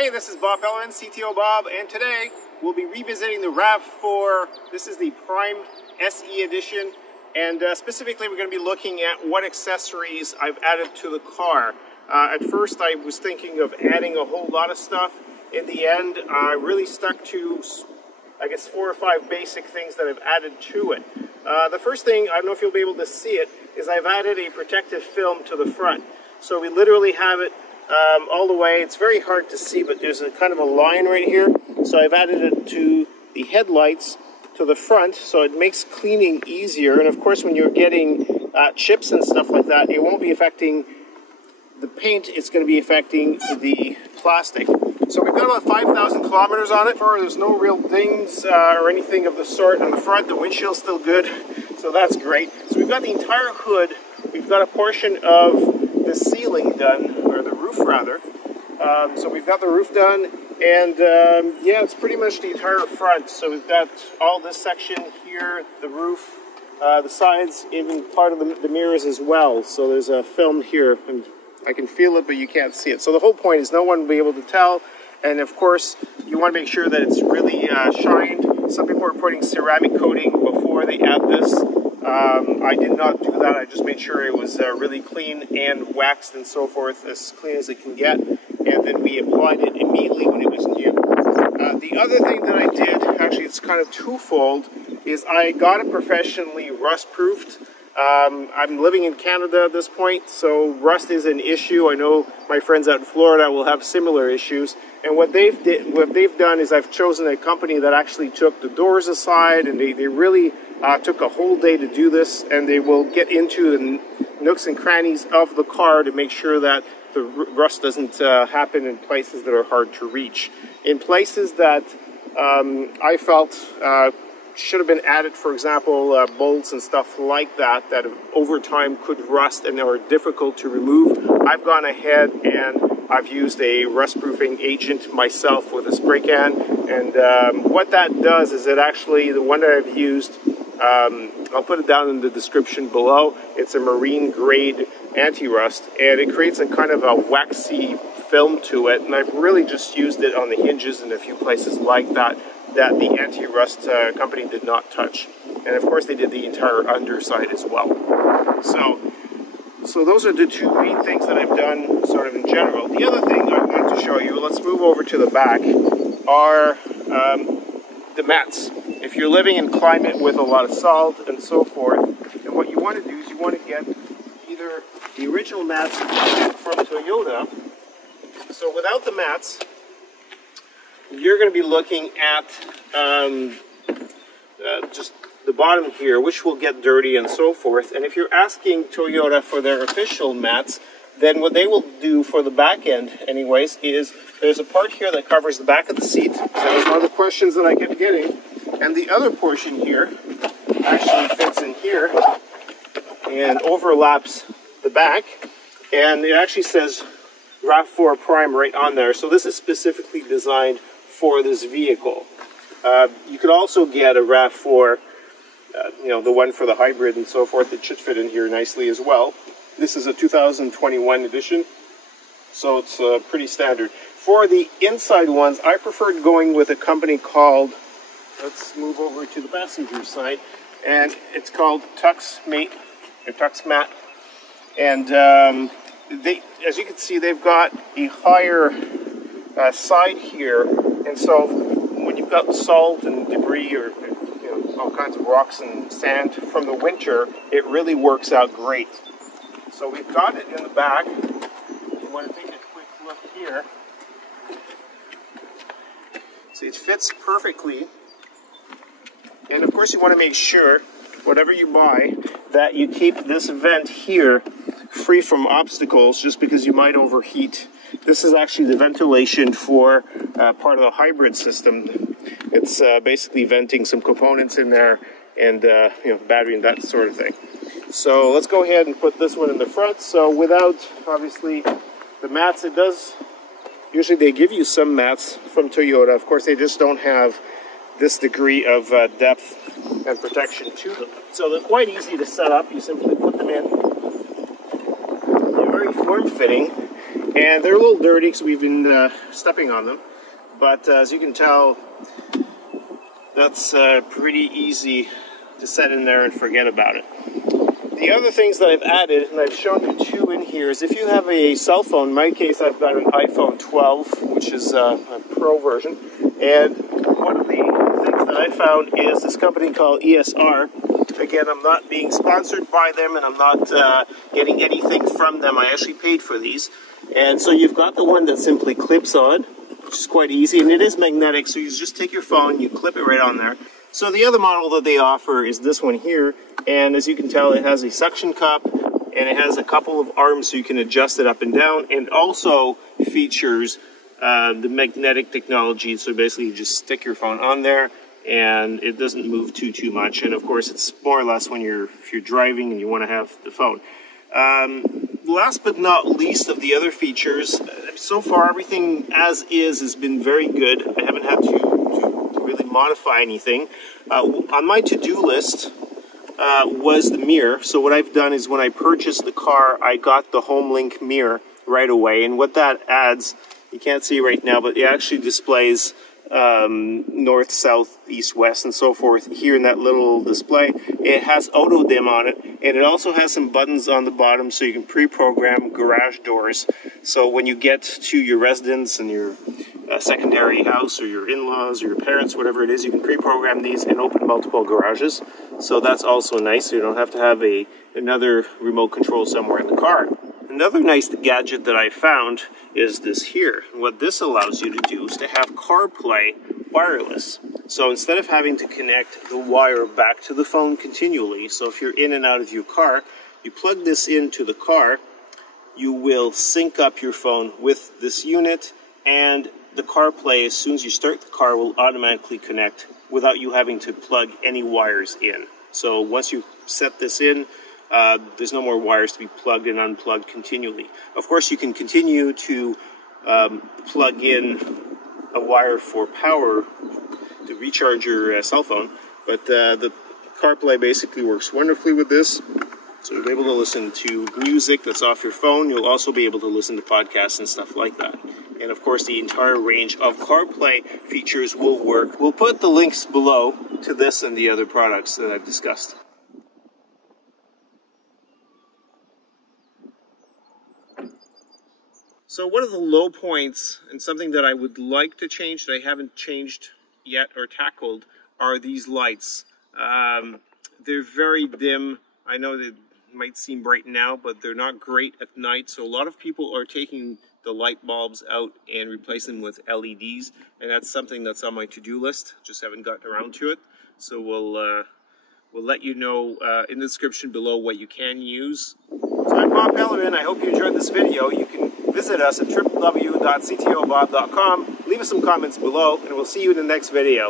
Hey, this is Bob Pellerin, CTOBOB, and today we'll be revisiting the RAV4. This is the Prime SE edition, and specifically we're going to be looking at what accessories I've added to the car. At first I was thinking of adding a whole lot of stuff. In the end, I really stuck to, I guess, 4 or 5 basic things that I've added to it. The first thing, I don't know if you'll be able to see it, is I've added a protective film to the front. So we literally have it all the way. It's very hard to see, but there's a kind of a line right here. So I've added it to the headlights to the front, so it makes cleaning easier. And of course, when you're getting chips and stuff like that, it won't be affecting the paint. It's going to be affecting the plastic. So we've got about 5,000 kilometers on it. There's no real dings or anything of the sort on the front. The windshield's still good, so that's great. So we've got the entire hood. We've got a portion of the ceiling done, or the roof rather. So we've got the roof done, and yeah, it's pretty much the entire front. So we've got all this section here, the roof, the sides, even part of the mirrors as well. So there's a film here, and I can feel it, but you can't see it. So the whole point is no one will be able to tell. And of course, you want to make sure that it's really shined. Some people are putting ceramic coating before they add this. I did not do that. I just made sure it was really clean and waxed and so forth, as clean as it can get. And then we applied it immediately when it was new. The other thing that I did, actually it's kind of twofold, is I got it professionally rust-proofed. I'm living in Canada at this point, so rust is an issue. I know my friends out in Florida will have similar issues. And what they've done is I've chosen a company that actually took the doors aside, and they really took a whole day to do this, and they will get into the nooks and crannies of the car to make sure that the rust doesn't happen in places that are hard to reach. In places that I felt should have been added, for example, bolts and stuff like that, that over time could rust and are difficult to remove, I've gone ahead and I've used a rust-proofing agent myself with a spray can. And what that does is it actually, the one that I've used, I'll put it down in the description below. It's a marine grade anti-rust, and it creates a kind of a waxy film to it. And I've really just used it on the hinges and a few places like that, that the anti-rust company did not touch. And of course they did the entire underside as well. So those are the 2 main things that I've done sort of in general. The other thing I wanted to show you, let's move over to the back, are the mats. If you're living in climate with a lot of salt and so forth, and what you want to do is you want to get either the original mats from Toyota. So without the mats, you're going to be looking at just the bottom here, which will get dirty and so forth. And if you're asking Toyota for their official mats, then what they will do for the back end anyways is there's a part here that covers the back of the seat. That was one of the questions that I kept getting. And the other portion here actually fits in here and overlaps the back. And it actually says RAV4 Prime right on there. So this is specifically designed for this vehicle. You could also get a RAV4, you know, the one for the hybrid and so forth. It should fit in here nicely as well. This is a 2021 edition, so it's pretty standard. For the inside ones, I preferred going with a company called, let's move over to the passenger side, and it's called TuxMate, or TuxMat. And they, as you can see, they've got a higher side here, and so when you've got salt and debris or all kinds of rocks and sand from the winter, it really works out great. So we've got it in the back. You want to take a quick look here. See, it fits perfectly. And of course you want to make sure, whatever you buy, that you keep this vent here free from obstacles, just because you might overheat. This is actually the ventilation for part of the hybrid system. It's basically venting some components in there, and you know, battery and that sort of thing. So let's go ahead and put this one in the front. So without, obviously, the mats, it does, usually they give you some mats from Toyota. Of course, they just don't have this degree of depth and protection to them. So they're quite easy to set up. You simply put them in. They're very form-fitting. And they're a little dirty because we've been stepping on them. But as you can tell, that's pretty easy to set in there and forget about it. The other things that I've added, and I've shown you two in here, is if you have a cell phone, in my case I've got an iPhone 12, which is a Pro version, and one of the things that I found is this company called ESR. Again, I'm not being sponsored by them, and I'm not getting anything from them. I actually paid for these. And so you've got the one that simply clips on, which is quite easy, and it is magnetic, so you just take your phone, you clip it right on there. So the other model that they offer is this one here, and as you can tell, it has a suction cup, and it has a couple of arms so you can adjust it up and down, and also features the magnetic technology, so basically you just stick your phone on there, and it doesn't move too much, and of course it's more or less when if you're driving and you want to have the phone. Last but not least of the other features, so far everything as is has been very good. I haven't had to really modify anything. On my to-do list was the mirror. So what I've done is when I purchased the car, I got the Homelink Mirror right away. And what that adds, you can't see right now, but it actually displays north, south, east, west, and so forth here in that little display. It has auto dim on it, and it also has some buttons on the bottom so you can pre-program garage doors. So when you get to your residence and your secondary house or your in-laws or your parents, whatever it is, you can pre-program these and open multiple garages. So that's also nice, so you don't have to have another remote control somewhere in the car. Another nice gadget that I found is this here. What this allows you to do is to have Carplay Wireless. So instead of having to connect the wire back to the phone continually, so if you're in and out of your car, you plug this into the car, you will sync up your phone with this unit, and the CarPlay, as soon as you start the car, will automatically connect without you having to plug any wires in. So once you set this in, there's no more wires to be plugged and unplugged continually. Of course, you can continue to plug in a wire for power to recharge your cell phone, but the CarPlay basically works wonderfully with this. So you'll be able to listen to music that's off your phone. You'll also be able to listen to podcasts and stuff like that. And of course, the entire range of CarPlay features will work. We'll put the links below to this and the other products that I've discussed. So one of the low points, and something that I would like to change that I haven't changed yet or tackled, are these lights. They're very dim. I know they might seem bright now, but they're not great at night. So a lot of people are taking the light bulbs out and replacing them with LEDs, and that's something that's on my to-do list. Just haven't gotten around to it. So we'll let you know in the description below what you can use. So I'm Bob Pellerin. I hope you enjoyed this video. You can visit us at www.ctobob.com. Leave us some comments below, and we'll see you in the next video.